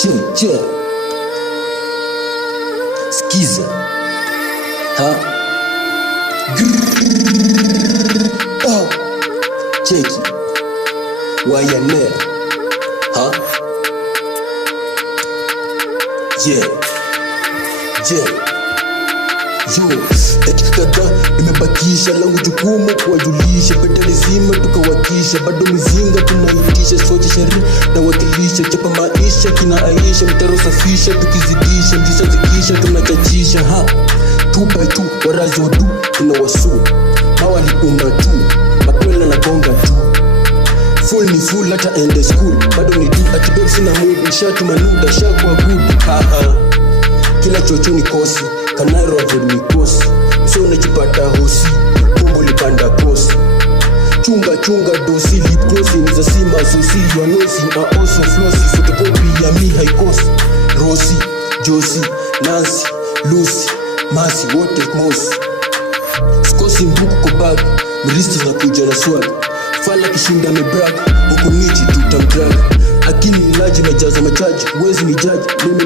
Che skiza ha oh cheki wayanera ha yeah yo dakika kadhaa imebakisha, langu jukumu kuwajulisha, petali zima tukawakisha, bado mizinga tunaitisha, sote sheria na wakilisha, chapa maisha kina Aisha, mtaro safisha, tukizidisha mjisa zikisha, tunachachisha ha 2x2 warazi wadu tunawasu mawali tu makwela na gonga tu full ni full hata end school bado ni du atibebu sina mood nishatu manuda shakwa good kila chocho ni kosi Kanairo avoid mikosi so unajipata hosi tumbo lipanda kosi chunga dosi lip glossing za sima sosi you are nosing are also flossy photocopy ya mi haikosi Rosi, Josie, Nancy, Lucy, Masi, wote mosi Skosi mbuku kwa bag, mristi na kuja na swag Fala kishinda mebrag, huku niji tutamdrag Akili nilaji na jaza machaji, wezi ni judge, mimi ni